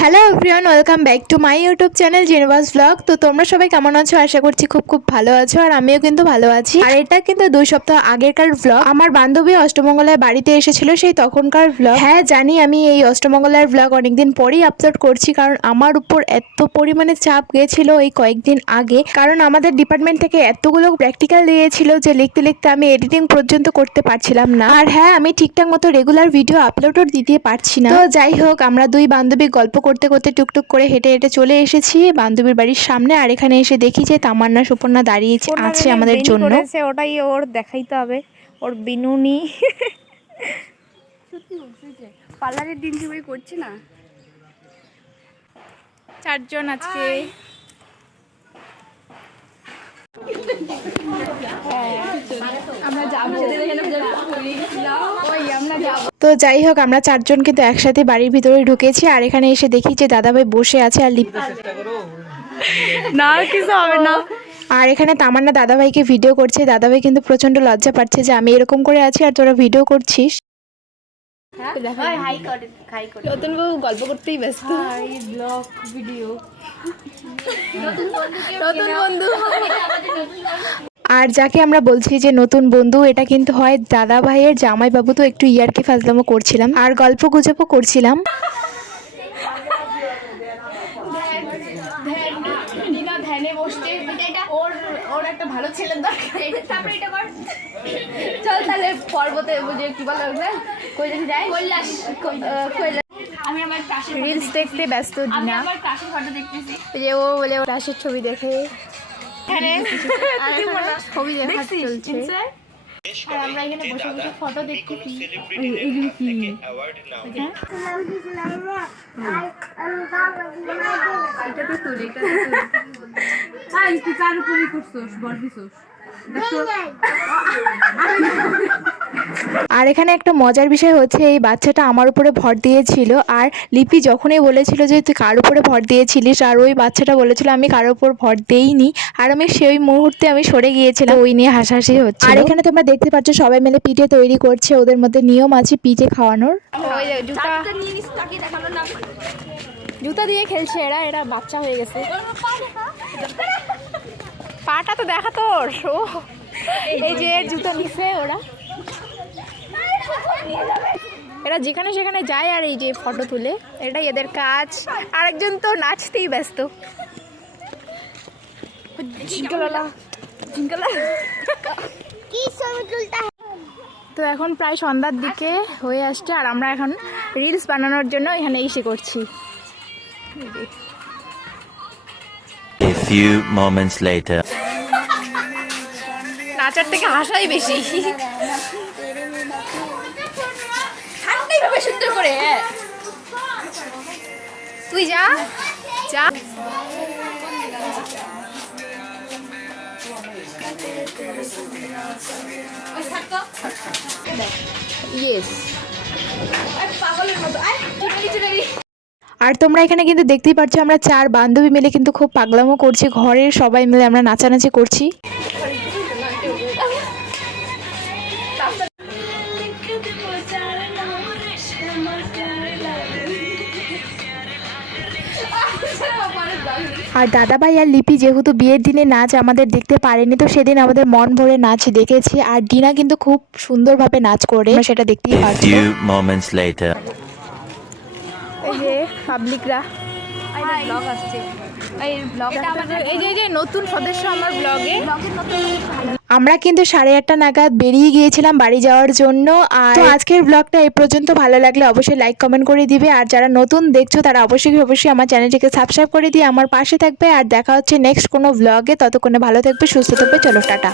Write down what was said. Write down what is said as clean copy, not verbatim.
Hello everyone, welcome back to my YouTube channel Geneva's blog. তো তোমরা সবাই কেমন আছো? আশা করছি খুব খুব ভালো আছো, আর আমিও কিন্তু ভালো আছি। আর এটা কিন্তু 2 সপ্তাহ আগেরকার ব্লগ। আমার বান্ধবী অষ্টমঙ্গলায় বাড়িতে এসেছিল, সেই তখনকার ব্লগ। হ্যাঁ জানি, আমি এই অষ্টমঙ্গলার ব্লগ অনেকদিন পরেই আপলোড করছি, কারণ আমার উপর এত পরিমাণে চাপ গিয়েছিল এই কয়েকদিন আগে। কারণ আমাদের ডিপার্টমেন্ট থেকে এতগুলো প্র্যাকটিক্যাল দিয়েছিল যে লিখতে লিখতে আমি এডিটিং পর্যন্ত করতে পারছিলাম না। আর হ্যাঁ, আমি ঠিকঠাক মতো রেগুলার ভিডিও আপলোডও দিতে পারছি না। তো যাই হোক, আমরা দুই বান্ধবী গল্প করতে করতে টুকটুক করে হেঁটে হেঁটে চলে এসেছি বান্ধবীর বাড়ির সামনে। আর এখানে এসে দেখি যে তামান্না সুপর্ণা দাঁড়িয়ে আছে আমাদের জন্য। ওটাই ওর দেখাইতে হবে, ওর বিনুনি। পার্লারের দিন সবাই করছে না, 4 জন আজকে। তো যাই হোক, আমরা 4 জন কিন্তু একসাথে বাড়ির ভিতরে ঢুকেছি। আর এখানে এসে দেখি যে দাদাভাই বসে আছে আর না কিছু হবে না। আর এখানে তামান্না দাদাভাইকে ভিডিও করছে। দাদাভাই কিন্তু প্রচন্ড লজ্জা পাচ্ছে যে আমি এরকম করে আছি আর তোরা ভিডিও করছিস। নতুন বউ গল্প করতেই ব্যস্ত। ব্লগ ভিডিও, নতুন বন্ধু। আর যাকে আমরা বলছি যে নতুন বন্ধু, এটা কিন্তু হয় দাদা ভাইয়ের জামাইবাবু। তো একটু ইয়ার্কি ফাজলামো করছিলাম আর গল্প গুজবও করছিলাম। ধ্যানে বসছে, ওর একটা ভালো ছেলের দরকার। চল তাহলে পর্বতে কি বলে কৈলাস। আমি আমার ক্রাশের রিলস দেখতে ব্যস্ত আমি আমার ক্রাশের ফটো দেখতেছি, যে ও বলে ও ক্রাশের ছবি দেখে ছবি দেখা চলছে। আর আমরা এখানে বসে বসে ফটো দেখতেছি। আর এখানে একটা মজার বিষয় হচ্ছে, এই বাচ্চাটা আমার উপরে ভর দিয়েছিল। আর লিপি যখনই বলেছিল যে তুই কার উপরে ভর দিয়েছিলিস, আর ওই বাচ্চাটা বলেছিল আমি কারোর উপর ভর দেইনি। আর আমি সেই মুহূর্তে আমি সরে গিয়েছিলাম, ওই নিয়ে হাসাহাসি হচ্ছে। আর এখানে তোমরা দেখতে পাচ্ছ সবাই মিলে পিঠে তৈরি করছে। ওদের মধ্যে নিয়ম আছে পিঠে খাওয়ানোর। জুতা দিয়ে খেলছে এরা, এরা বাচ্চা হয়ে গেছে। পাটা তো দেখা তোর, এই যে জুতা নিছে ওরা। এরা যেখানে সেখানে যায় আর এই যে ফটো তুলে, এটাই এদের কাজ। আরেকজন তো নাচতেই ব্যস্ত। তো এখন প্রায় সন্ধ্যার দিকে হয়ে আসছে, আর আমরা এখন রিলস বানানোর জন্য এখানে এসে করছি। A few moments later. নাচার থেকে হাসাই বেশি। সুন্দর করে তুই যা যা। আর তোমরা এখানে কিন্তু দেখতেই পাচ্ছ আমরা 4 বান্ধবী মিলে কিন্তু খুব পাগলামো করছি। ঘরের সবাই মিলে আমরা নাচানাচি করছি। আর দাদাভাই আর লিপি যেহেতু বিয়ের দিনে নাচ আমাদের দেখতে পারেনি, তো সেদিন আমাদের মন ভরে নাচ দেখেছি। আর ডিনা কিন্তু খুব সুন্দরভাবে নাচ করে, সেটা দেখতেই A পাচ্ছি। few moments later. এই যে পাবলিকরা ব্লগ আসছে, এই যে নতুন সদস্য আমার ব্লগে। আমরা কিন্তু 8:30 নাগাদ বেরিয়ে গিয়েছিলাম বাড়ি যাওয়ার জন্য। আর তো আজকের ব্লগটা এই পর্যন্ত। ভালো লাগলে অবশ্যই লাইক কমেন্ট করে দিবে। আর যারা নতুন দেখছো তারা অবশ্যই আমার চ্যানেলটিকে সাবস্ক্রাইব করে দিয়ে আমার পাশে থাকবে। আর দেখা হচ্ছে নেক্সট কোনো ব্লগে। ততক্ষণে ভালো থাকবে, সুস্থ থাকবে। চলো টাটা।